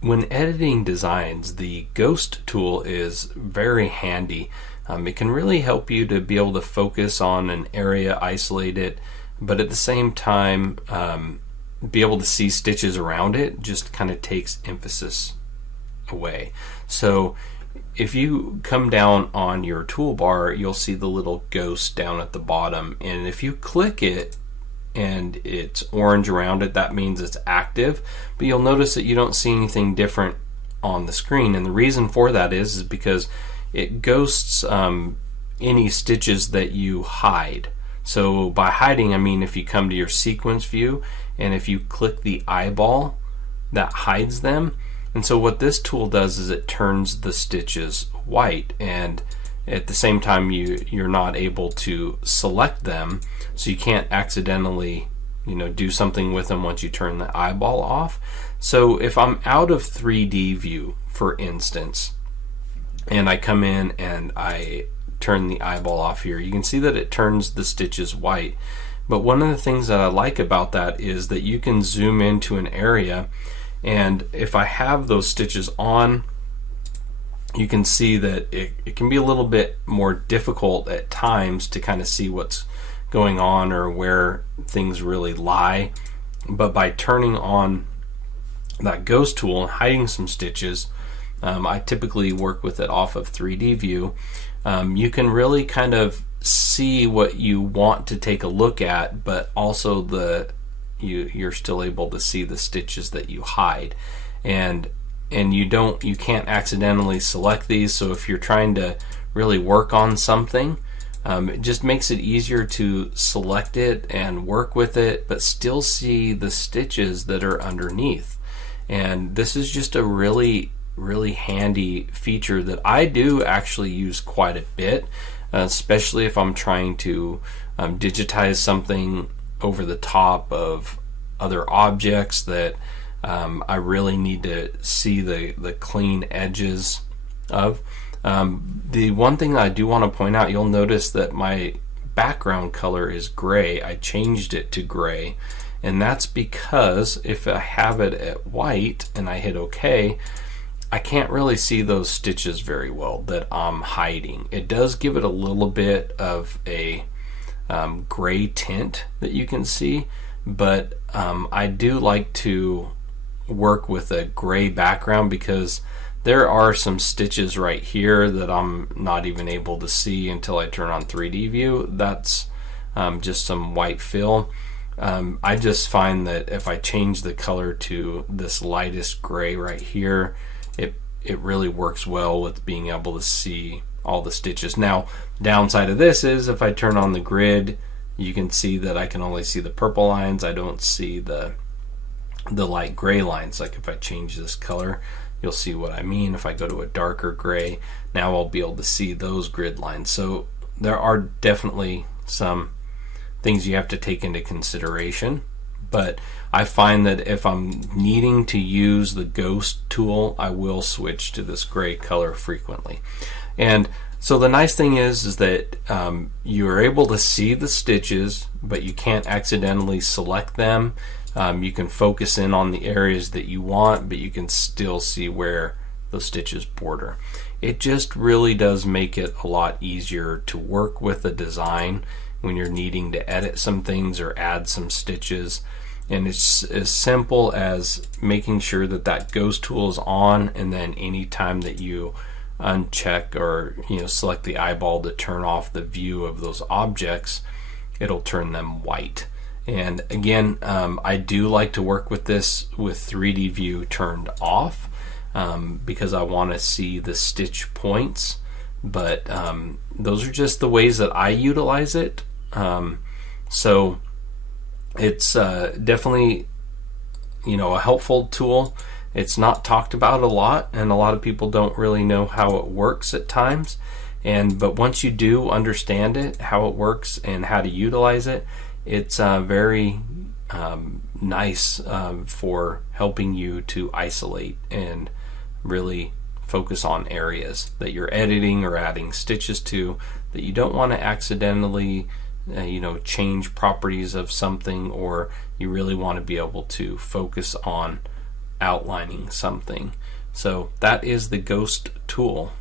when editing designs, the ghost tool is very handy. It can really help you to be able to focus on an area, isolate it, but at the same time be able to see stitches around it. Just kind of takes emphasis away. So if you come down on your toolbar, you'll see the little ghost down at the bottom, and if you click it and it's orange around it, that means it's active, but you'll notice that you don't see anything different on the screen. And the reason for that is because it ghosts any stitches that you hide. So by hiding, I mean if you come to your sequence view and if you click the eyeball, that hides them. And so what this tool does is it turns the stitches white, and at the same time you're not able to select them, so you can't accidentally do something with them once you turn the eyeball off. So if I'm out of 3D view, for instance, and I come in and I turn the eyeball off here, you can see that it turns the stitches white. But one of the things that I like about that is that you can zoom into an area, and if I have those stitches on, you can see that it can be a little bit more difficult at times to kind of see what's going on or where things really lie. But by turning on that ghost tool and hiding some stitches, I typically work with it off of 3D view, you can really kind of see what you want to take a look at, but also you're still able to see the stitches that you hide, and you can't accidentally select these. So if you're trying to really work on something, it just makes it easier to select it and work with it, but still see the stitches that are underneath. And this is just a really handy feature that I do actually use quite a bit, especially if I'm trying to digitize something over the top of other objects that I really need to see the clean edges of. The one thing that I do want to point out, you'll notice that my background color is gray. I changed it to gray, and that's because if I have it at white and I hit OK, I can't really see those stitches very well that I'm hiding. It does give it a little bit of a gray tint that you can see, but I do like to work with a gray background because there are some stitches right here that I'm not even able to see until I turn on 3D view. That's just some white fill. I just find that if I change the color to this lightest gray right here, it really works well with being able to see all the stitches. Now, downside of this is if I turn on the grid, you can see that I can only see the purple lines. I don't see the light gray lines. Like if I change this color, you'll see what I mean. If I go to a darker gray, now I'll be able to see those grid lines. So there are definitely some things you have to take into consideration, but I find that if I'm needing to use the ghost tool, I will switch to this gray color frequently. And so the nice thing is that you are able to see the stitches, but you can't accidentally select them. You can focus in on the areas that you want, but you can still see where those stitches border. It just really does make it a lot easier to work with a design when you're needing to edit some things or add some stitches. And it's as simple as making sure that that ghost tool is on, and then any time that you uncheck or select the eyeball to turn off the view of those objects, it'll turn them white. And again, I do like to work with this with 3D view turned off because I want to see the stitch points, but those are just the ways that I utilize it. So it's definitely a helpful tool. It's not talked about a lot, and a lot of people don't really know how it works at times, but once you do understand it, how it works and how to utilize it, it's very nice for helping you to isolate and really focus on areas that you're editing or adding stitches to that you don't want to accidentally change properties of something, or you really want to be able to focus on outlining something. So that is the ghost tool.